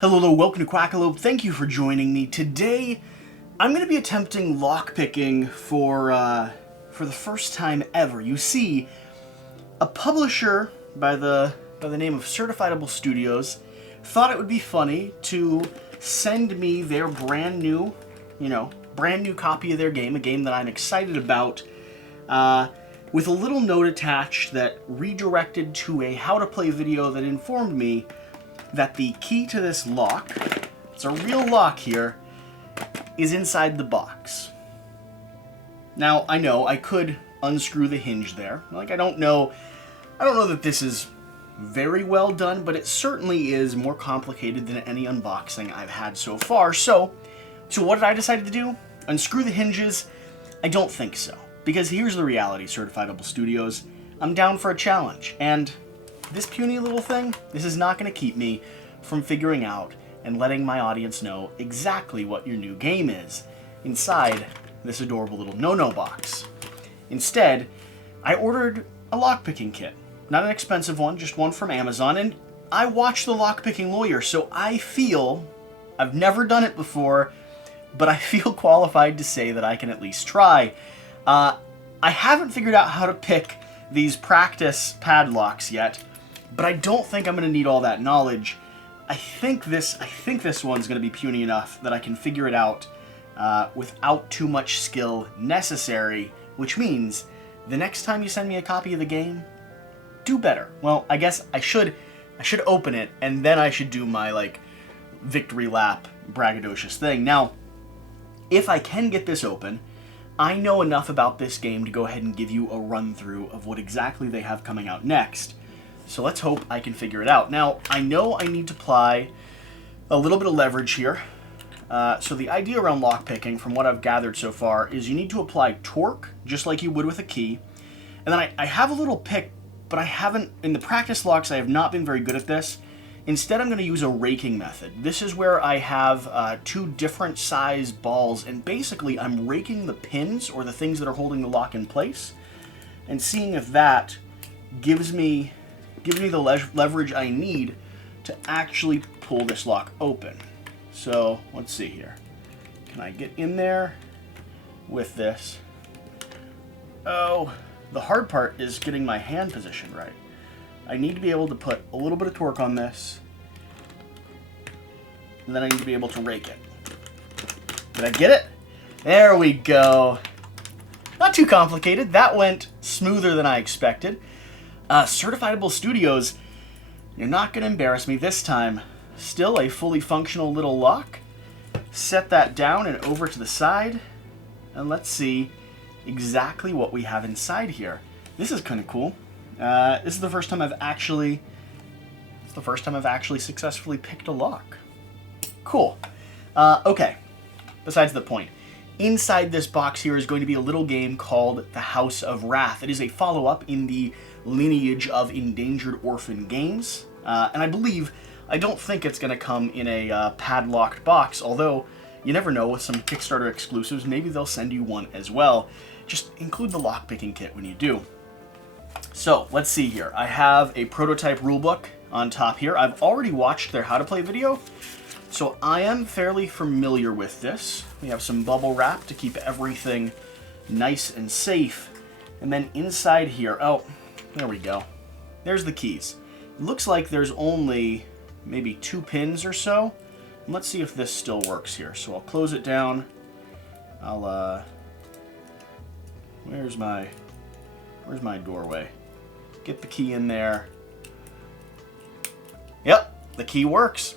Hello, welcome to Quackalope. Thank you for joining me. Today, I'm going to be attempting lockpicking for the first time ever. You see, a publisher by the name of Certifiable Studios thought it would be funny to send me their brand new copy of their game, a game that I'm excited about, with a little note attached that redirected to a how-to-play video that informed me that the key to this lock, it's a real lock here, is inside the box. Now, I know I could unscrew the hinge there. Like, I don't know that this is very well done, but it certainly is more complicated than any unboxing I've had so far. So what did I decide to do? Unscrew the hinges? I don't think so. Because here's the reality, Certifiable Studios. I'm down for a challenge, and this puny little thing, this is not going to keep me from figuring out and letting my audience know exactly what your new game is inside this adorable little no-no box. Instead, I ordered a lockpicking kit. Not an expensive one, just one from Amazon, and I watched The Lockpicking Lawyer, so I feel, I've never done it before, but I feel qualified to say that I can at least try. I haven't figured out how to pick these practice padlocks yet, but I don't think I'm going to need all that knowledge. I think this one's going to be puny enough that I can figure it out without too much skill necessary, which means the next time you send me a copy of the game, do better. Well, I guess I should open it, and then I should do my, victory lap braggadocious thing. Now, if I can get this open, I know enough about this game to go ahead and give you a run-through of what exactly they have coming out next. So let's hope I can figure it out. Now, I know I need to apply a little bit of leverage here. So the idea around lockpicking, from what I've gathered so far, is you need to apply torque, just like you would with a key. And then I have a little pick, but I haven't, in the practice locks, I have not been very good at this. Instead, I'm going to use a raking method. This is where I have two different size balls, and basically I'm raking the pins, or the things that are holding the lock in place, and seeing if that gives me the leverage I need to actually pull this lock open. So let's see here. Can I get in there with this? Oh, the hard part is getting my hand position right. I need to be able to put a little bit of torque on this, and then I need to be able to rake it. Did I get it? There we go. Not too complicated. That went smoother than I expected. Certifiable Studios, you're not going to embarrass me this time. Still a fully functional little lock. Set that down and over to the side, and let's see exactly what we have inside here. This is kind of cool. This is the first time I've actually successfully picked a lock. Cool. Okay. Besides the point. Inside this box here is going to be a little game called The House of Rath. It is a follow-up in the lineage of Endangered Orphan games. And I don't think it's going to come in a padlocked box, although you never know, with some Kickstarter exclusives, maybe they'll send you one as well. Just include the lockpicking kit when you do. So, let's see here. I have a prototype rulebook on top here. I've already watched their how to play video, so I am fairly familiar with this. We have some bubble wrap to keep everything nice and safe. And then inside here, oh, there we go. There's the keys. It looks like there's only maybe 2 pins or so. And let's see if this still works here. So I'll close it down. Where's my doorway? Get the key in there. Yep, the key works.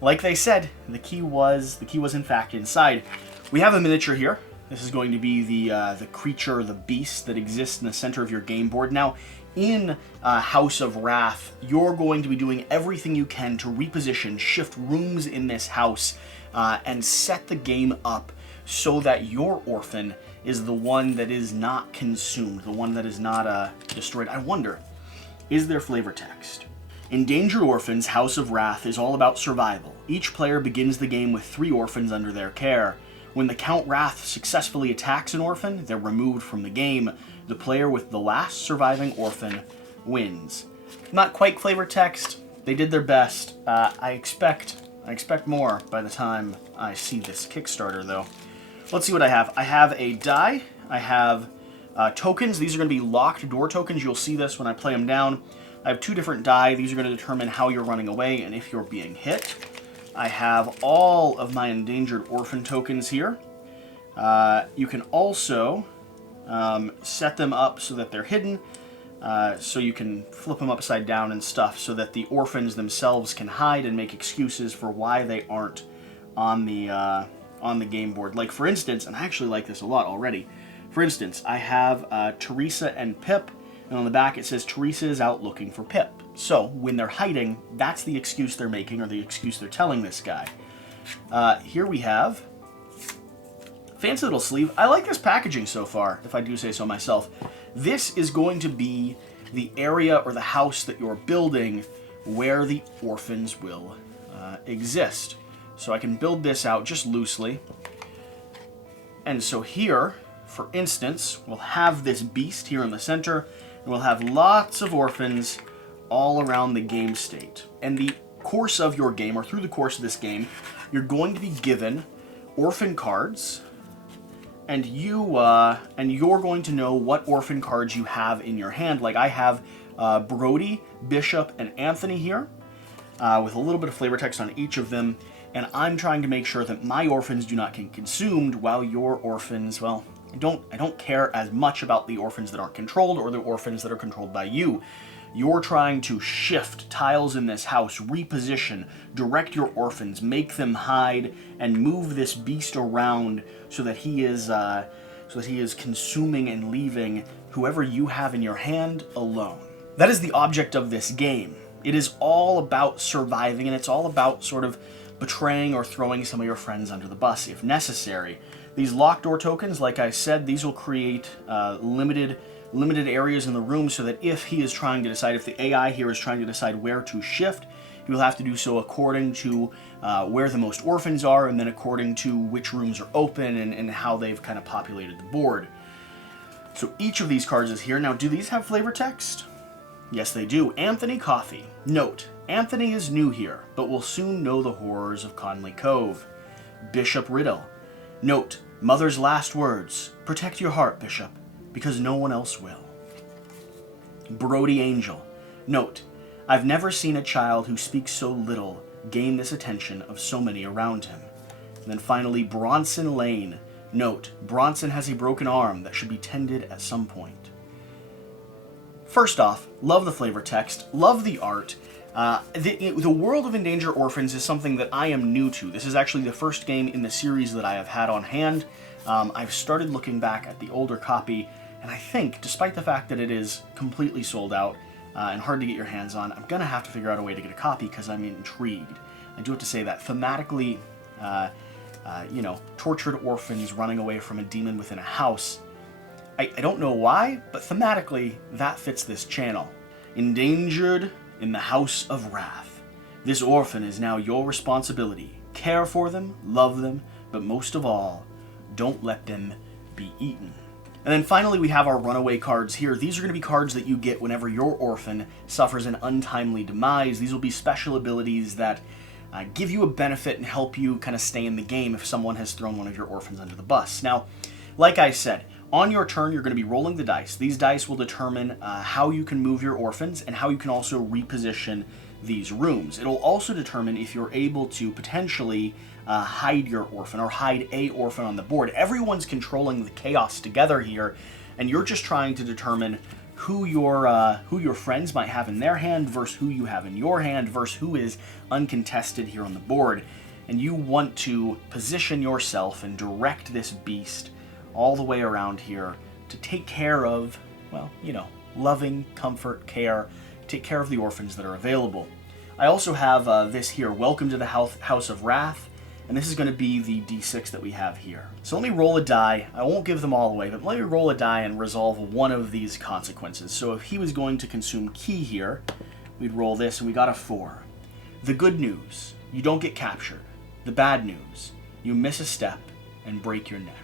Like they said, the key was in fact inside. We have a miniature here. This is going to be the creature, the beast that exists in the center of your game board. Now, in House of Rath, you're going to be doing everything you can to reposition, shift rooms in this house, and set the game up so that your orphan is the one that is not consumed, the one that is not destroyed. I wonder, is there flavor text? Endangered Orphans, House of Rath is all about survival. Each player begins the game with 3 orphans under their care. When the Count Rath successfully attacks an orphan, they're removed from the game. The player with the last surviving orphan wins. Not quite flavor text, They did their best. I expect more by the time I see this Kickstarter, though. Let's see what I have. I have a die. I have tokens. These are going to be locked door tokens. You'll see this when I play them down. I have 2 different die. These are going to determine how you're running away and if you're being hit. I have all of my Endangered Orphan tokens here. You can also set them up so that they're hidden. So you can flip them upside down and stuff so that the orphans themselves can hide and make excuses for why they aren't on the game board. Like, for instance, and I actually like this a lot already. For instance, I have Teresa and Pip, and on the back it says Teresa is out looking for Pip. So when they're hiding, that's the excuse they're making, or the excuse they're telling this guy. Here we have fancy little sleeve. I like this packaging so far, if I do say so myself. This is going to be the area or the house that you're building where the orphans will exist. So I can build this out just loosely. And so here, for instance, we'll have this beast here in the center, and we'll have lots of orphans all around the game state. And the course of your game, or through the course of this game, you're going to be given orphan cards, and you're going to know what orphan cards you have in your hand. Like, I have Brody, Bishop, and Anthony here, with a little bit of flavor text on each of them, and I'm trying to make sure that my orphans do not get consumed, while your orphans, well, I don't care as much about the orphans that aren't controlled or the orphans that are controlled by you. You're trying to shift tiles in this house, reposition, direct your orphans, make them hide, and move this beast around so that he is consuming and leaving whoever you have in your hand alone. That is the object of this game. It is all about surviving, and it's all about sort of betraying or throwing some of your friends under the bus if necessary. These locked door tokens, like I said, these will create limited areas in the room, so that if he is trying to decide, if the AI here is trying to decide where to shift, he will have to do so according to where the most orphans are, and then according to which rooms are open and how they've kind of populated the board. So each of these cards is here. Now, do these have flavor text? Yes, they do. Anthony Coffee. Note, Anthony is new here, but will soon know the horrors of Conley Cove. Bishop Riddle. Note, Mother's last words. Protect your heart, Bishop, because no one else will. Brody Angel. Note, I've never seen a child who speaks so little gain this attention of so many around him. And then finally, Bronson Lane. Note, Bronson has a broken arm that should be tended at some point. First off, love the flavor text, love the art. The world of Endangered Orphans is something that I am new to. This is actually the first game in the series that I have had on hand. I've started looking back at the older copy, and I think, despite the fact that it is completely sold out and hard to get your hands on, I'm going to have to figure out a way to get a copy because I'm intrigued. I do have to say that thematically, tortured orphans running away from a demon within a house, I don't know why, but thematically, that fits this channel. Endangered in the House of Rath. This orphan is now your responsibility. Care for them, love them, but most of all, don't let them be eaten. And then finally, we have our runaway cards here. These are going to be cards that you get whenever your orphan suffers an untimely demise. These will be special abilities that give you a benefit and help you kind of stay in the game if someone has thrown one of your orphans under the bus. Now, like I said, on your turn, you're going to be rolling the dice. These dice will determine how you can move your orphans and how you can also reposition these rooms. It'll also determine if you're able to potentially hide your orphan or hide a orphan on the board. Everyone's controlling the chaos together here, and you're just trying to determine who your friends might have in their hand versus who you have in your hand versus who is uncontested here on the board. And you want to position yourself and direct this beast all the way around here to take care of, well, loving, comfort, care, take care of the orphans that are available. I also have this here, Welcome to the House of Rath, and this is going to be the D6 that we have here. So let me roll a die. I won't give them all away, but let me roll a die and resolve one of these consequences. So if he was going to consume key here, we'd roll this, and we got a 4. The good news, you don't get captured. The bad news, you miss a step and break your neck.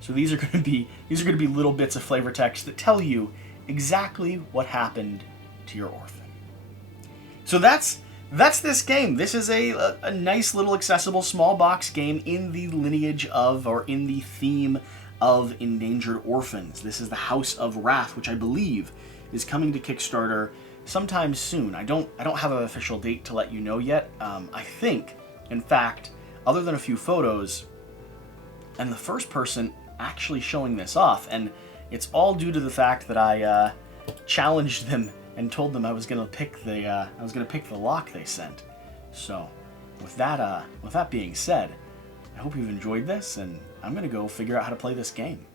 So these are going to be little bits of flavor text that tell you exactly what happened to your orphan. So that's this game. This is a nice little accessible small box game in the lineage of, or in the theme of, Endangered Orphans. This is the House of Rath, which I believe is coming to Kickstarter sometime soon. I don't have an official date to let you know yet. I think, in fact, other than a few photos, and the first person actually showing this off, and it's all due to the fact that I challenged them and told them I was gonna pick the lock they sent. So, with that being said, I hope you've enjoyed this, and I'm gonna go figure out how to play this game.